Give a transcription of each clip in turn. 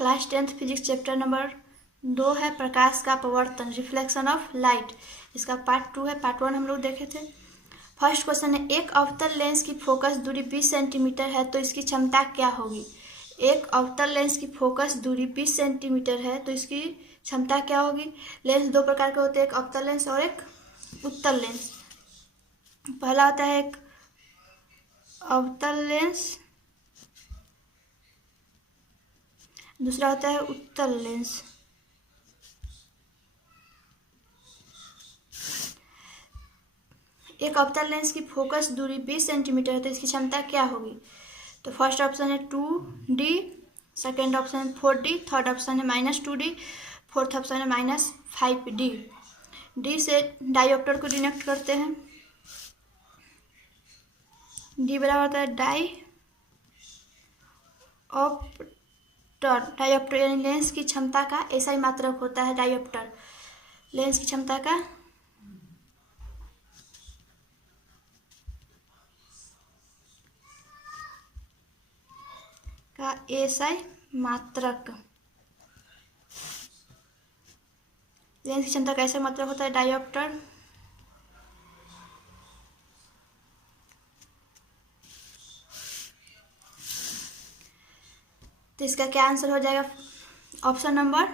Class 10th physics chapter number 2 है प्रकाश का अपवर्तन, रिफ्लेक्शन ऑफ लाइट। इसका पार्ट 2 है। पार्ट 1 हम लोग देखे थे। फर्स्ट क्वेश्चन है, एक अवतल लेंस की फोकस दूरी 20 सेंटीमीटर है तो इसकी क्षमता क्या होगी। एक अवतल लेंस की फोकस दूरी 20 सेंटीमीटर है तो इसकी क्षमता क्या होगी। लेंस दो प्रकार के होते हैं, एक अवतल लेंस और एक उत्तल लेंस। पहला होता है एक अवतल लेंस, दूसरा होता है उत्तल लेंस। एक अवतल लेंस की फोकस दूरी 20 सेंटीमीटर है तो इसकी क्षमता क्या होगी। तो फर्स्ट ऑप्शन है 2D, सेकेंड ऑप्शन है 4D, थर्ड ऑप्शन है -2D, फोर्थ ऑप्शन है -5D। डी से डायोप्टर को डिनोट करते हैं। डी बराबर होता है डायोप्टर यानी लेंस की क्षमता का ऐसा ही मात्रक होता है डायोप्टर। लेंस की क्षमता का एसआई मात्रक। लेंस की क्षमता का ऐसा मात्रक होता है डायोप्टर। तो इसका क्या आंसर हो जाएगा, ऑप्शन नंबर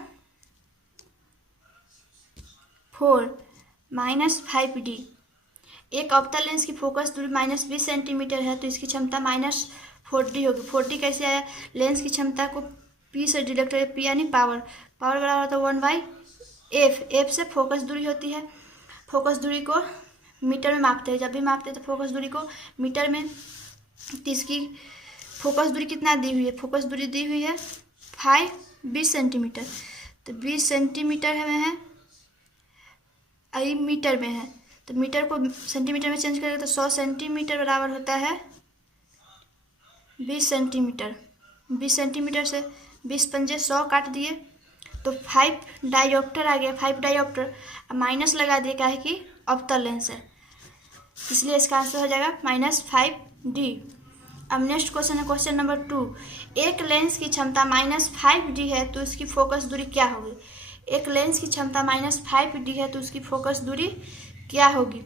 4 -5D। एक अवतल लेंस की फोकस दूरी -20 सेंटीमीटर है तो इसकी क्षमता -4D होगी। 4D कैसे आया, लेंस की क्षमता को P से डिडक्ट करें, P यानी पावर बराबर होता है 1/f। f से फोकस दूरी होती है। फोकस दूरी को मीटर में मापते हैं, जब भी मापते हैं तो फोकस दूरी को मीटर में। तो इसकी फोकस दूरी कितना दी हुई है, फोकस दूरी दी हुई है 20 सेंटीमीटर। तो 20 सेंटीमीटर में है, आई मीटर में है, तो मीटर को सेंटीमीटर में चेंज करेंगे तो 100 सेंटीमीटर बराबर होता है 20 सेंटीमीटर। 20 सेंटीमीटर से 20 पंजे 100 काट दिए तो 5 डायोप्टर आ गया। 5 डायोप्टर माइनस लगा दिए, क्या है कि अवतल लेंस है, इसलिए इसका आंसर हो जाएगा -5D। अब नेक्स्ट क्वेश्चन है क्वेश्चन नंबर 2। एक लेंस की क्षमता -5D है तो इसकी फोकस दूरी क्या होगी। एक लेंस की क्षमता -5D है तो उसकी फोकस दूरी क्या होगी।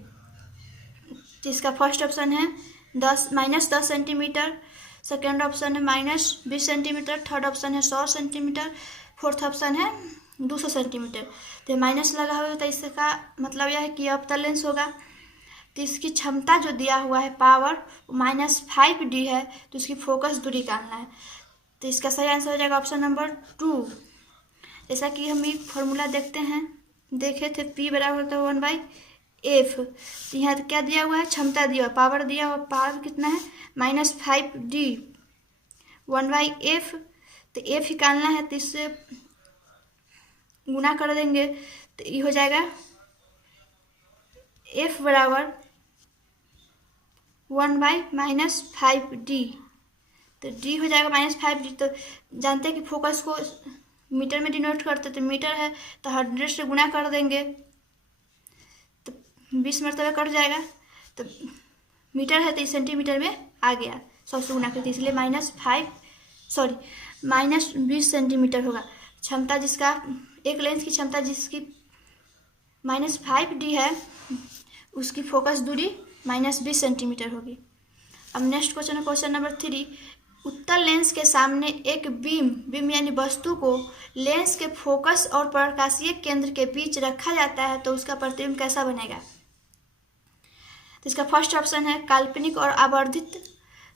तो इसका फर्स्ट ऑप्शन है -10 सेंटीमीटर, सेकेंड ऑप्शन है -20 सेंटीमीटर, थर्ड ऑप्शन है 100 सेंटीमीटर, फोर्थ ऑप्शन है 200 सेंटीमीटर। तो माइनस लगा हुआ है तो इसका मतलब यह है कि अवतल लेंस होगा। तो इसकी क्षमता जो दिया हुआ है पावर -5D है तो इसकी फोकस दूरी निकालना है। तो इसका सही आंसर हो जाएगा ऑप्शन नंबर 2। जैसा कि हम एक फॉर्मूला देखे थे, P बराबर होता है 1/f। तो यहाँ क्या दिया हुआ है, क्षमता दिया हुआ, पावर दिया हुआ, पावर कितना है -5D 1/f। तो f निकालना है तो इससे गुना कर देंगे तो ये हो जाएगा f बराबर 1/-5D। तो d हो जाएगा -5D। तो जानते हैं कि फोकस को मीटर में डिनोट करते, तो मीटर है तो 100 से गुना कर देंगे तो 20 मरतबा कट जाएगा। तो मीटर है तो सेंटीमीटर में आ गया, 100 से गुना करते, इसलिए -20 सेंटीमीटर होगा। क्षमता जिसका एक लेंस की क्षमता जिसकी -5D है उसकी फोकस दूरी -20 सेंटीमीटर होगी। अब नेक्स्ट क्वेश्चन है क्वेश्चन नंबर 3। उत्तल लेंस के सामने एक बीम यानी वस्तु को लेंस के फोकस और प्रकाशीय केंद्र के बीच रखा जाता है तो उसका प्रतिबिंब कैसा बनेगा। तो इसका फर्स्ट ऑप्शन है काल्पनिक और आवर्धित,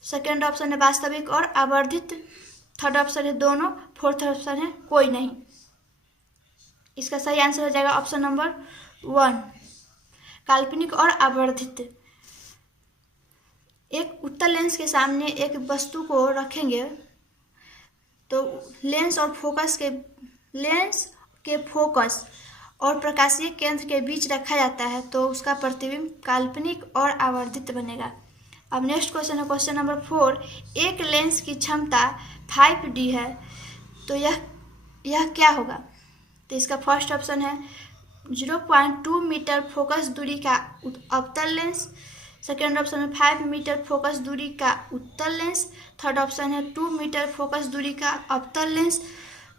सेकेंड ऑप्शन है वास्तविक और आवर्धित, थर्ड ऑप्शन है दोनों, फोर्थ ऑप्शन है कोई नहीं। इसका सही आंसर हो जाएगा ऑप्शन नंबर 1 काल्पनिक और आवर्धित। एक उत्तल लेंस के सामने एक वस्तु को रखेंगे तो लेंस के फोकस और प्रकाशीय केंद्र के बीच रखा जाता है तो उसका प्रतिबिंब काल्पनिक और आवर्धित बनेगा। अब नेक्स्ट क्वेश्चन है क्वेश्चन नंबर 4। एक लेंस की क्षमता 5D है तो यह क्या होगा। तो इसका फर्स्ट ऑप्शन है 0.2 मीटर फोकस दूरी का अवतल लेंस, सेकेंड ऑप्शन है 5 मीटर फोकस दूरी का उत्तल लेंस, थर्ड ऑप्शन है 2 मीटर फोकस दूरी का अवतल लेंस,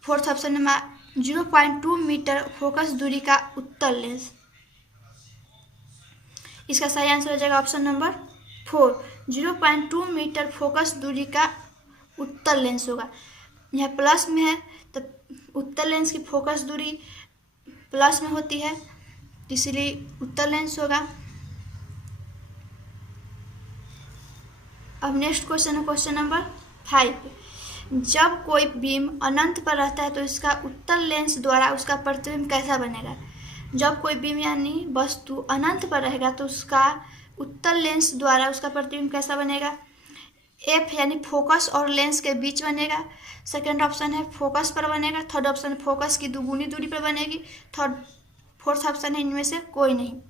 फोर्थ ऑप्शन है 0.2 मीटर फोकस दूरी का उत्तल लेंस। इसका सही आंसर हो जाएगा ऑप्शन नंबर 4, 0.2 मीटर फोकस दूरी का उत्तल लेंस होगा। यह प्लस में है तो उत्तल लेंस की फोकस दूरी प्लस में होती है, इसीलिए उत्तल लेंस होगा। अब नेक्स्ट क्वेश्चन है क्वेश्चन नंबर 5। जब कोई बीम अनंत पर रहता है तो इसका उत्तल लेंस द्वारा उसका प्रतिबिंब कैसा बनेगा। जब कोई बीम यानी वस्तु अनंत पर रहेगा तो उसका उत्तल लेंस द्वारा उसका प्रतिबिंब कैसा बनेगा। एफ यानी फोकस और लेंस के बीच बनेगा। सेकेंड ऑप्शन है फोकस पर बनेगा। थर्ड ऑप्शन है फोकस की दुगुनी दूरी पर बनेगी। फोर्थ ऑप्शन है इनमें से कोई नहीं।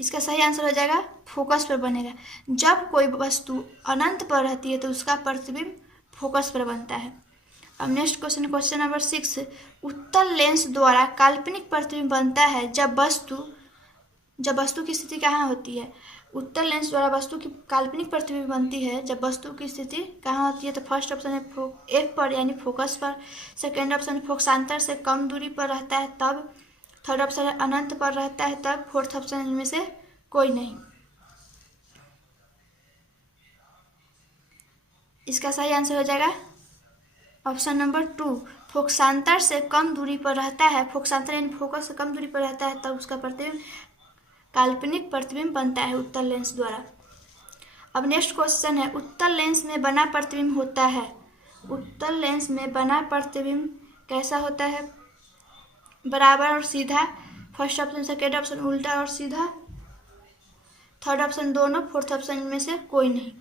इसका सही आंसर हो जाएगा फोकस पर बनेगा। जब कोई वस्तु अनंत पर रहती है तो उसका प्रतिबिंब फोकस पर बनता है। अब नेक्स्ट क्वेश्चन क्वेश्चन नंबर 6। उत्तल लेंस द्वारा काल्पनिक प्रतिबिंब बनता है जब वस्तु की स्थिति कहाँ होती है। उत्तल लेंस द्वारा वस्तु की काल्पनिक प्रतिबिंब बनती है जब वस्तु की स्थिति कहाँ होती है। तो फर्स्ट ऑप्शन है एफ पर यानी फोकस पर। सेकेंड ऑप्शन फोकसांतर से कम दूरी पर रहता है तब। थर्ड ऑप्शन है अनंत पर रहता है तब। फोर्थ ऑप्शन इनमें से कोई नहीं। इसका सही आंसर हो जाएगा ऑप्शन नंबर 2, फोकसांतर से कम दूरी पर रहता है। फोकसांतर यानी फोकस से कम दूरी पर रहता है तब उसका प्रतिबिंब काल्पनिक प्रतिबिंब बनता है उत्तल लेंस द्वारा। अब नेक्स्ट क्वेश्चन है उत्तल लेंस में बना प्रतिबिंब होता है। उत्तल लेंस में बना प्रतिबिंब कैसा होता है। बराबर और सीधा। फर्स्ट ऑप्शन, सेकेंड ऑप्शन उल्टा और सीधा। थर्ड ऑप्शन दोनों। फोर्थ ऑप्शन इनमें से कोई नहीं।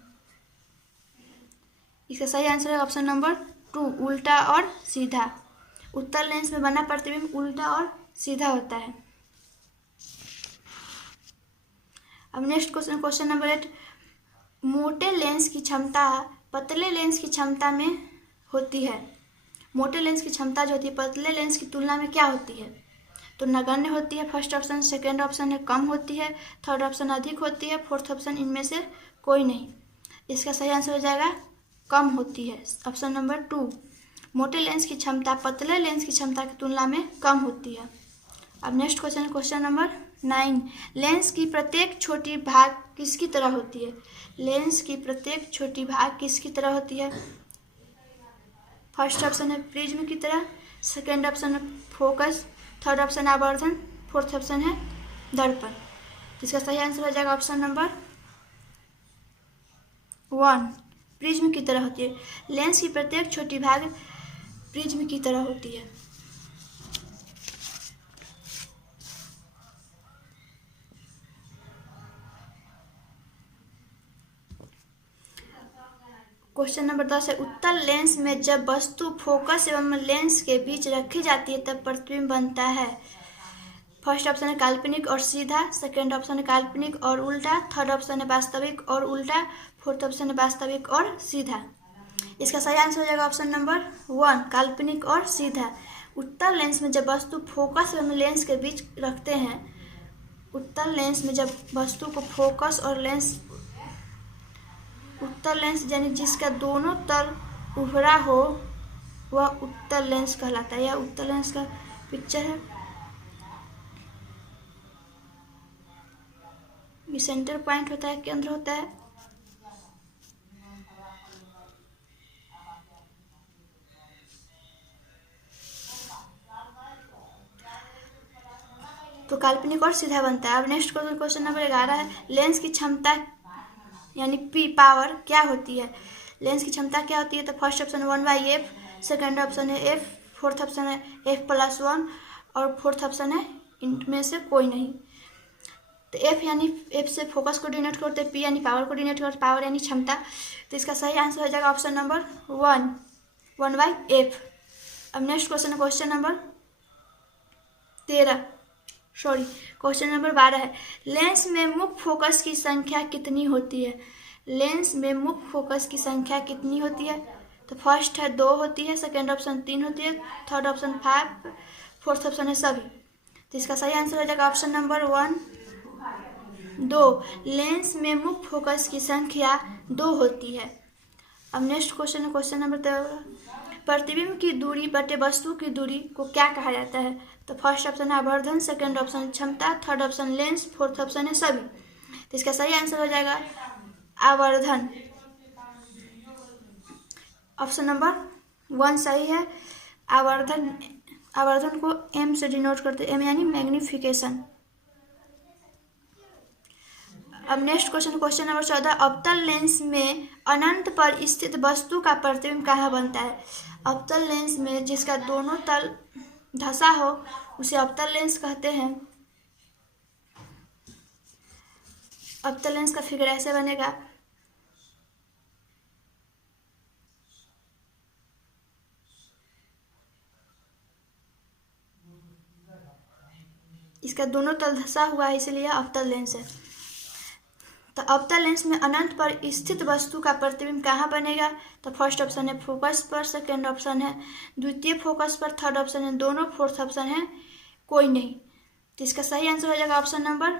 इसका सही आंसर है ऑप्शन नंबर 2, उल्टा और सीधा। उत्तल लेंस में बना प्रतिबिंब उल्टा और सीधा होता है। अब नेक्स्ट क्वेश्चन क्वेश्चन नंबर 8। मोटे लेंस की क्षमता पतले लेंस की क्षमता में होती है। मोटे लेंस की क्षमता जो होती है पतले लेंस की तुलना में क्या होती है। तो नगण्य होती है फर्स्ट ऑप्शन। सेकेंड ऑप्शन है कम होती है। थर्ड ऑप्शन अधिक होती है। फोर्थ ऑप्शन इनमें से कोई नहीं। इसका सही आंसर हो जाएगा कम होती है, ऑप्शन नंबर 2। मोटे लेंस की क्षमता पतले लेंस की क्षमता की तुलना में कम होती है। अब next question question number 9। Lens की प्रत्येक छोटी भाग किसकी तरह होती है। लेंस की प्रत्येक छोटी भाग किसकी तरह होती है। फर्स्ट ऑप्शन है प्रिज्म की तरह। सेकेंड ऑप्शन है फोकस। थर्ड ऑप्शन आवर्धन। फोर्थ ऑप्शन है दर्पण। इसका सही आंसर हो जाएगा ऑप्शन नंबर 1, प्रिज्म की तरह होती है। लेंस की प्रत्येक छोटी भाग प्रिज्म की तरह होती है। क्वेश्चन नंबर 10 है उत्तल लेंस में जब वस्तु फोकस एवं लेंस के बीच रखी जाती है तब प्रतिबिंब बनता है। फर्स्ट ऑप्शन है काल्पनिक और सीधा। सेकेंड ऑप्शन है काल्पनिक और उल्टा। थर्ड ऑप्शन है वास्तविक और उल्टा। फोर्थ ऑप्शन है वास्तविक और सीधा। इसका सही आंसर हो जाएगा ऑप्शन नंबर 1, काल्पनिक और सीधा। उत्तल लेंस में जब वस्तु फोकस एवं लेंस के बीच रखते हैं। उत्तल लेंस में जब वस्तु को फोकस और लेंस उत्तल लेंस यानी जिसका दोनों तल उभरा हो वह उत्तल लेंस कहलाता है। यह उत्तल लेंस का पिक्चर है। ये सेंटर पॉइंट होता है, केंद्र होता है। तो काल्पनिक और सीधा बनता है। अब नेक्स्ट क्वेश्चन नंबर 11 है लेंस की क्षमता यानी पी पावर क्या होती है। लेंस की क्षमता क्या होती है। तो first option 1/f। Second option है f। फोर्थ ऑप्शन है f+1 और फोर्थ ऑप्शन है इनमें से कोई नहीं। तो f यानी f से फोकस को डिनोट करते हैं, p यानी पावर को डिनोट करते, पावर यानी क्षमता। तो इसका सही आंसर हो जाएगा ऑप्शन नंबर 1/f। अब नेक्स्ट क्वेश्चन है क्वेश्चन नंबर 12 है लेंस में मुख्य फोकस की संख्या कितनी होती है। लेंस में मुख्य फोकस की संख्या कितनी होती है। तो फर्स्ट है 2 होती है। सेकेंड ऑप्शन 3 होती है। Third option 5। फोर्थ ऑप्शन है सभी। तो इसका सही आंसर हो जाएगा ऑप्शन नंबर 1, 2। लेंस में मुख्य फोकस की संख्या 2 होती है। अब नेक्स्ट क्वेश्चन है क्वेश्चन नंबर 13। प्रतिबिंब की दूरी बटे वस्तु की दूरी को क्या कहा जाता है? तो फर्स्ट ऑप्शन है आवर्धन, सेकंड ऑप्शन क्षमता, third option lens, fourth option है सभी। तो इसका सही आंसर हो जाएगा आवर्धन। ऑप्शन नंबर 1 सही है। आवर्धन, आवर्धन को एम से डिनोट करते, एम यानी मैग्निफिकेशन। अब नेक्स्ट क्वेश्चन क्वेश्चन नंबर 14। अवतल लेंस में अनंत पर स्थित वस्तु का प्रतिबिंब कहाँ बनता है? अवतल लेंस में जिसका दोनों तल धंसा हो उसे अवतल लेंस कहते हैं। अवतल लेंस का फिगर ऐसे बनेगा। इसका दोनों तल धंसा हुआ है इसलिए अवतल लेंस है। तो अवतल लेंस में अनंत पर स्थित वस्तु का प्रतिबिंब कहाँ बनेगा? तो फर्स्ट ऑप्शन है फोकस पर, सेकेंड ऑप्शन है द्वितीय फोकस पर, थर्ड ऑप्शन है दोनों, फोर्थ ऑप्शन है कोई नहीं। तो इसका सही आंसर हो जाएगा ऑप्शन नंबर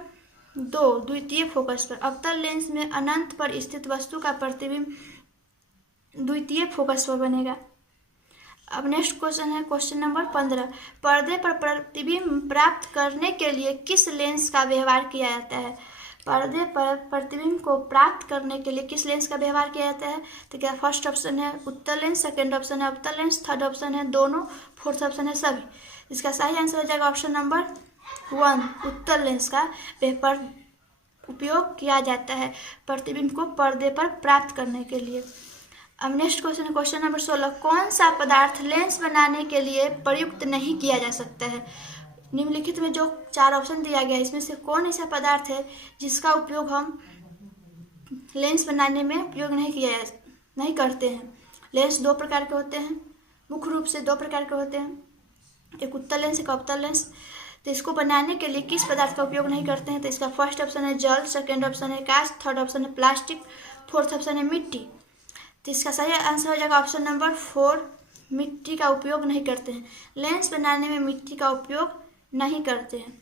2 द्वितीय फोकस पर। अवतल लेंस में अनंत पर स्थित वस्तु का प्रतिबिंब द्वितीय फोकस पर बनेगा। अब नेक्स्ट क्वेश्चन है क्वेश्चन नंबर 15। पर्दे पर प्रतिबिंब प्राप्त करने के लिए किस लेंस का व्यवहार किया जाता है? पर्दे पर प्रतिबिंब को प्राप्त करने के लिए किस लेंस का व्यवहार किया जाता है? तो क्या फर्स्ट ऑप्शन है उत्तल लेंस, सेकंड ऑप्शन है अवतल लेंस, थर्ड ऑप्शन है दोनों, फोर्थ ऑप्शन है सभी। इसका सही आंसर हो जाएगा ऑप्शन नंबर 1 उत्तल लेंस का उपयोग किया जाता है प्रतिबिंब को पर्दे पर प्राप्त करने के लिए। अब नेक्स्ट क्वेश्चन है क्वेश्चन नंबर 16। कौन सा पदार्थ लेंस बनाने के लिए प्रयुक्त नहीं किया जा सकता है? निम्नलिखित में जो 4 ऑप्शन दिया गया है इसमें से कौन ऐसा पदार्थ है जिसका उपयोग हम लेंस बनाने में उपयोग नहीं करते हैं? लेंस 2 प्रकार के होते हैं, मुख्य रूप से 2 प्रकार के होते हैं, एक उत्तल लेंस एक अवतल लेंस। तो इसको बनाने के लिए किस पदार्थ का उपयोग नहीं करते हैं? तो इसका फर्स्ट ऑप्शन है जल, सेकेंड ऑप्शन है कांच, थर्ड ऑप्शन है प्लास्टिक, फोर्थ ऑप्शन है मिट्टी। तो इसका सही आंसर हो जाएगा ऑप्शन नंबर 4 मिट्टी का उपयोग नहीं करते हैं। लेंस बनाने में मिट्टी का उपयोग नहीं करते हैं।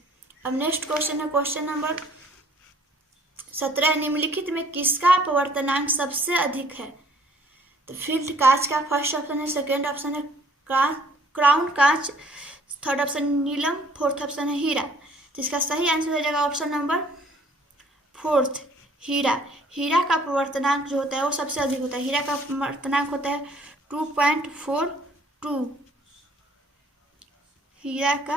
अब नेक्स्ट क्वेश्चन है क्वेश्चन नंबर 17। निम्नलिखित में किसका अपवर्तनांक सबसे अधिक है? तो फील्ड कांच का फर्स्ट ऑप्शन है, सेकेंड ऑप्शन है क्राउन कांच, थर्ड ऑप्शन नीलम, फोर्थ ऑप्शन है हीरा। तो इसका सही आंसर हो जाएगा ऑप्शन नंबर 4 हीरा। हीरा का अपवर्तनांक जो होता है वो सबसे अधिक होता है। हीरा का अपवर्तनांक होता है 2.42। हीरा का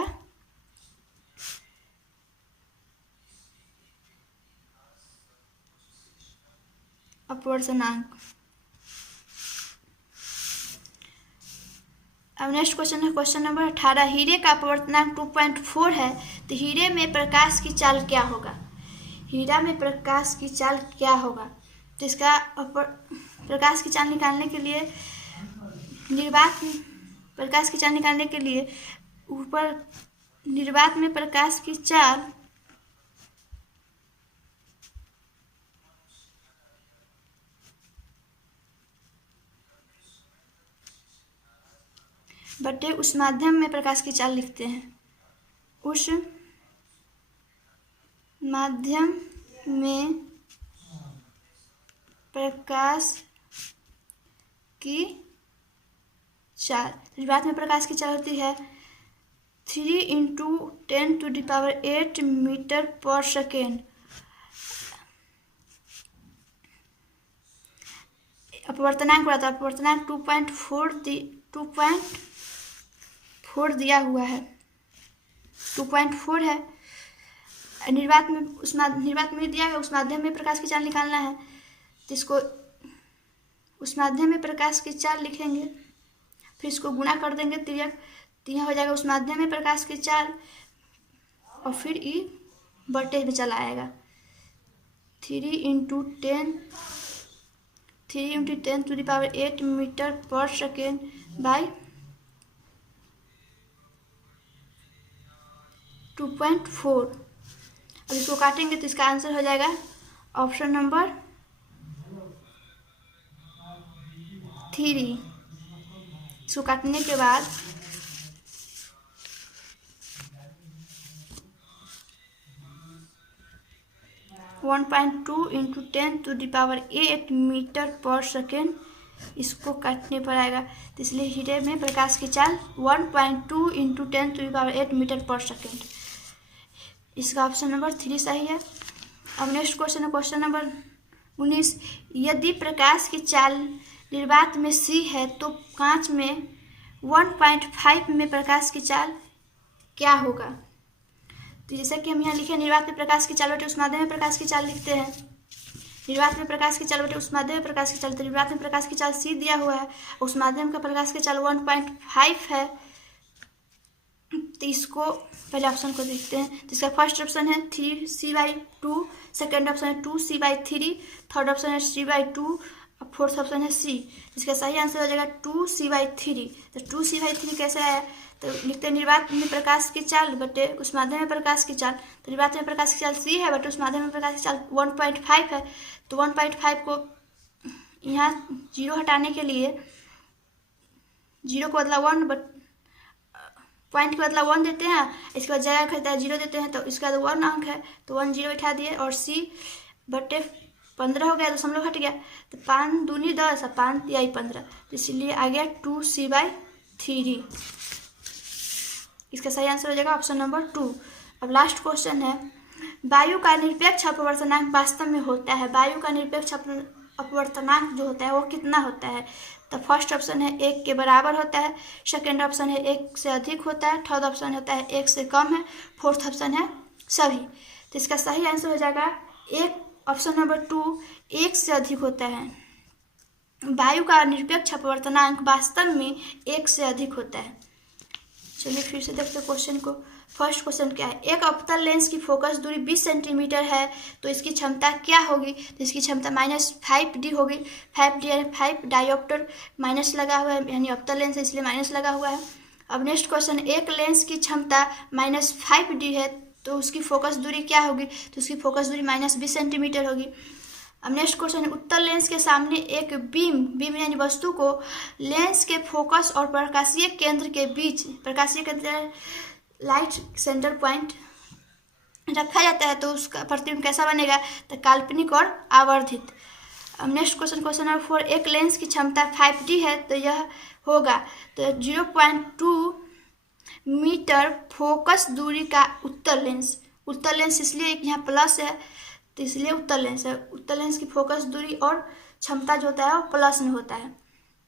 अपवर्तनांक। अब नेक्स्ट क्वेश्चन है क्वेश्चन नंबर 18। हीरे का अपवर्तनांक 2.4 है तो हीरे में प्रकाश की चाल क्या होगा? हीरा में प्रकाश की चाल क्या होगा? तो इसका प्रकाश की चाल निकालने के लिए प्रकाश की चाल निकालने के लिए ऊपर निर्वात में प्रकाश की चाल बटे उस माध्यम में प्रकाश की चाल लिखते हैं। उस माध्यम में प्रकाश की चाल, निर्वात में प्रकाश की चाल होती है 3 × 10⁸ मीटर पर सेकेंड। अपवर्तनांक बोला था, अपवर्तनांक 2.4 दिया हुआ है, 2.4 है। निर्वात में दिया है उस माध्यम में प्रकाश की चाल निकालना है तो इसको उस माध्यम में प्रकाश की चाल लिखेंगे, फिर इसको गुणा कर देंगे तिर्यक, तो यह हो जाएगा उस माध्यम में प्रकाश की चाल और फिर ई बटे में चला आएगा 3 × 10⁸ मीटर पर सेकेंड बाई 2.4। अब इसको काटेंगे तो इसका आंसर हो जाएगा ऑप्शन नंबर 3। इसको काटने के बाद 1.2 × 10⁸ मीटर पर सेकेंड इसको काटने पर आएगा। तो इसलिए हीरे में प्रकाश की चाल 1.2 × 10⁸ मीटर पर सेकेंड। इसका ऑप्शन नंबर 3 सही है। अब नेक्स्ट क्वेश्चन है क्वेश्चन नंबर 19। यदि प्रकाश की चाल निर्वात में c है तो कांच में 1.5 में प्रकाश की चाल क्या होगा। तो जैसा कि हम यहाँ लिखे निर्वात में प्रकाश की चाल बटे उस माध्यम में प्रकाश की चाल लिखते हैं। निर्वात में प्रकाश की चाल बटे उस माध्यम में प्रकाश की चाल, तो निर्वात में प्रकाश की चाल c दिया हुआ है, उस माध्यम का प्रकाश की चाल 1.5 है। तो इसको पहले ऑप्शन को देखते हैं। तो इसका फर्स्ट ऑप्शन है 3c/2, सेकेंड ऑप्शन है 2c/3, थर्ड ऑप्शन है 3/2 और फोर्थ ऑप्शन है c। इसका सही आंसर हो जाएगा 2c/3। तो 2c/3 कैसे आया, तो लिखते हैं निर्वात में प्रकाश की चाल बटे उस माध्यम में प्रकाश की चाल। तो निर्वात में प्रकाश की चाल c है बटे उस माध्यम में प्रकाश की चाल 1.5 है। तो 1.5 को यहाँ 0 हटाने के लिए 0 को बदला 1, बट पॉइंट के बदला 1 देते हैं, इसके बाद जगह खरीदता है 0 देते हैं, तो इसका तो 1 अंक है तो 1 0 उठा दिए और c बटे 15 हो गया, तो दशमलव हट गया। तो 5 दूनी 10 और 5 तिहाई 15, तो इसलिए आ गया 2c/3। इसका सही आंसर हो जाएगा ऑप्शन नंबर 2। अब लास्ट क्वेश्चन है, वायु का निरपेक्ष अपवर्तनांक वास्तव में होता है। वायु का निरपेक्ष अपवर्तनांक जो होता है वो कितना होता है। तो फर्स्ट ऑप्शन है 1 के बराबर होता है, सेकेंड ऑप्शन है 1 से अधिक होता है, थर्ड ऑप्शन होता है 1 से कम है, फोर्थ ऑप्शन है सभी। तो इसका सही आंसर हो जाएगा ऑप्शन नंबर 2, 1 से अधिक होता है। वायु का निरपेक्ष अपवर्तनांक वास्तव में 1 से अधिक होता है। चलिए फिर से देखते हैं क्वेश्चन को। फर्स्ट क्वेश्चन क्या है, एक अवतल लेंस की फोकस दूरी 20 सेंटीमीटर है तो इसकी क्षमता क्या होगी। तो इसकी क्षमता -5d होगी। 5d यानी 5 डायोप्टर, माइनस लगा हुआ है यानी अवतल लेंस है इसलिए माइनस लगा हुआ है। अब नेक्स्ट क्वेश्चन, एक लेंस की क्षमता -5d है तो उसकी फोकस दूरी क्या होगी। तो उसकी फोकस दूरी -20 सेंटीमीटर होगी। अब नेक्स्ट क्वेश्चन है, उत्तल लेंस के सामने एक बीम यानी वस्तु को लेंस के फोकस और प्रकाशीय केंद्र के बीच, प्रकाशीय केंद्र लाइट सेंटर पॉइंट रखा जाता है तो उसका प्रतिबिंब कैसा बनेगा। तो काल्पनिक और आवर्धित। अब नेक्स्ट क्वेश्चन क्वेश्चन नंबर 4, एक लेंस की क्षमता 5d है तो यह होगा तो 0.2 मीटर फोकस दूरी का उत्तल लेंस इसलिए यहाँ प्लस है तो इसलिए उत्तल लेंस है। उत्तल लेंस की फोकस दूरी और क्षमता जो होता है वो प्लस में होता है,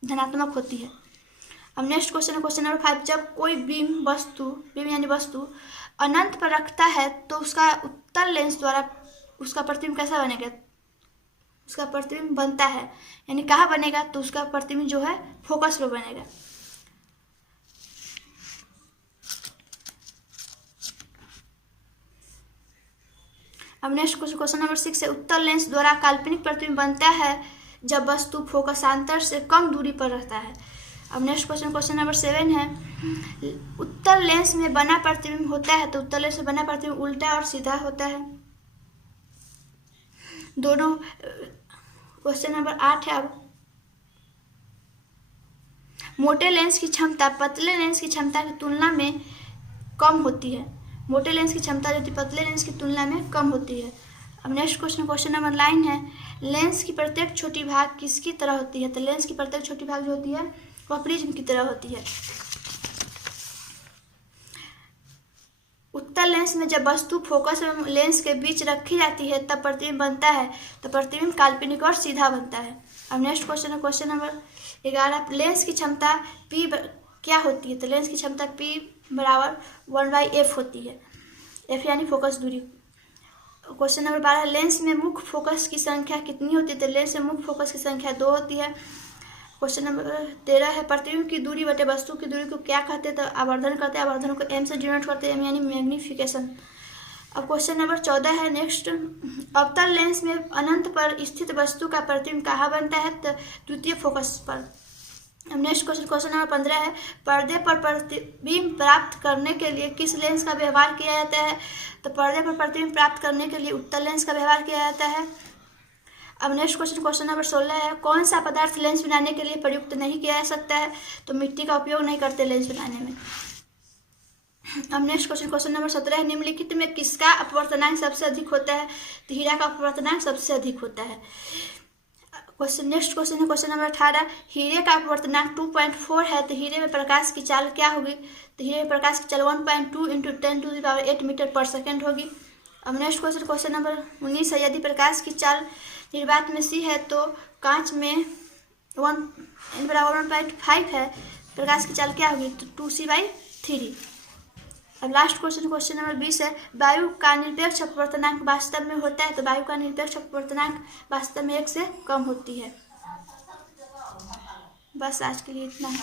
धनात्मक होती है। अब नेक्स्ट क्वेश्चन क्वेश्चन नंबर 5, जब कोई बीम यानी वस्तु अनंत पर रखता है तो उसका उत्तल लेंस द्वारा उसका प्रतिबिंब कैसा बनेगा। उसका प्रतिबिंब बनता है यानी कहाँ बनेगा, तो उसका प्रतिबिंब जो है फोकस पे बनेगा। अब नेक्स्ट क्वेश्चन नंबर 6 है, उत्तल लेंस द्वारा काल्पनिक प्रतिबिंब बनता है जब वस्तु फोकसांतर से कम दूरी पर रहता है। अब नेक्स्ट क्वेश्चन नंबर 7 है, उत्तल लेंस में बना प्रतिबिंब होता है तो उत्तल लेंस में बना प्रतिबिंब उल्टा और सीधा होता है दोनों। क्वेश्चन नंबर 8 है, अब मोटे लेंस की क्षमता पतले लेंस की क्षमता की तुलना में कम होती है। मोटे लेंस की क्षमता जो पतले लेंस की तुलना में कम होती है। अब नेक्स्ट क्वेश्चन नंबर 9 है, लेंस की प्रत्येक छोटी भाग किसकी तरह होती है। तो लेंस की प्रत्येक छोटी भाग जो होती है वह प्रिज्म की तरह होती है। उत्तल लेंस में जब वस्तु फोकस एवं लेंस के बीच रखी जाती है तब प्रतिबिंब बनता है तो प्रतिबिंब काल्पनिक और सीधा बनता है। अब नेक्स्ट क्वेश्चन नंबर 11, लेंस की क्षमता P क्या होती है। तो लेंस की क्षमता P बराबर 1/f होती है, f यानी फोकस दूरी। क्वेश्चन नंबर 12, लेंस में मुख्य फोकस की संख्या कितनी होती है। तो लेंस में मुख्य फोकस की संख्या 2 होती है। क्वेश्चन नंबर 13 है, प्रतिबिंब की दूरी बटे वस्तु की दूरी को क्या कहते हैं। तो आवर्धन करते हैं, आवर्धन को m से डिनोट करते हैं, m यानी मैग्निफिकेशन। अब क्वेश्चन नंबर 14 है नेक्स्ट, अवतल लेंस में अनंत पर स्थित वस्तु का प्रतिबिंब कहाँ बनता है। तो द्वितीय फोकस पर। अब नेक्स्ट क्वेश्चन नंबर 15 है, पर्दे पर प्रतिबिंब प्राप्त करने के लिए किस लेंस का व्यवहार किया जाता है। तो पर्दे पर प्रतिबिंब प्राप्त करने के लिए उत्तल लेंस का व्यवहार किया जाता है। अब नेक्स्ट क्वेश्चन नंबर 16 है, कौन सा पदार्थ लेंस बनाने के लिए प्रयुक्त नहीं किया जा सकता है। तो मिट्टी का उपयोग नहीं करते लेंस बनाने में। अब नेक्स्ट क्वेश्चन नंबर 17 है, निम्नलिखित में किसका अपवर्तनांक सबसे अधिक होता है। तो हीरा का अपवर्तनांक सबसे अधिक होता है। क्वेश्चन नेक्स्ट क्वेश्चन है क्वेश्चन नंबर 18। हीरे का अपवर्तनांक 2.4 है तो हीरे में प्रकाश की चाल क्या होगी? तो हीरे में प्रकाश की चाल 1.2 × 10⁸ मीटर पर सेकेंड होगी। अब नेक्स्ट क्वेश्चन क्वेश्चन नंबर 19 है। यदि प्रकाश की चाल निर्वात में c है तो कांच में 1 = 1.5 है, प्रकाश की चाल क्या होगी? तो 2c/3। अब लास्ट क्वेश्चन क्वेश्चन नंबर 20 है। वायु का निरपेक्ष अपवर्तनांक वास्तव में होता है तो वायु का निरपेक्ष अपवर्तनांक वास्तव में 1 से कम होती है। बस आज के लिए इतना है।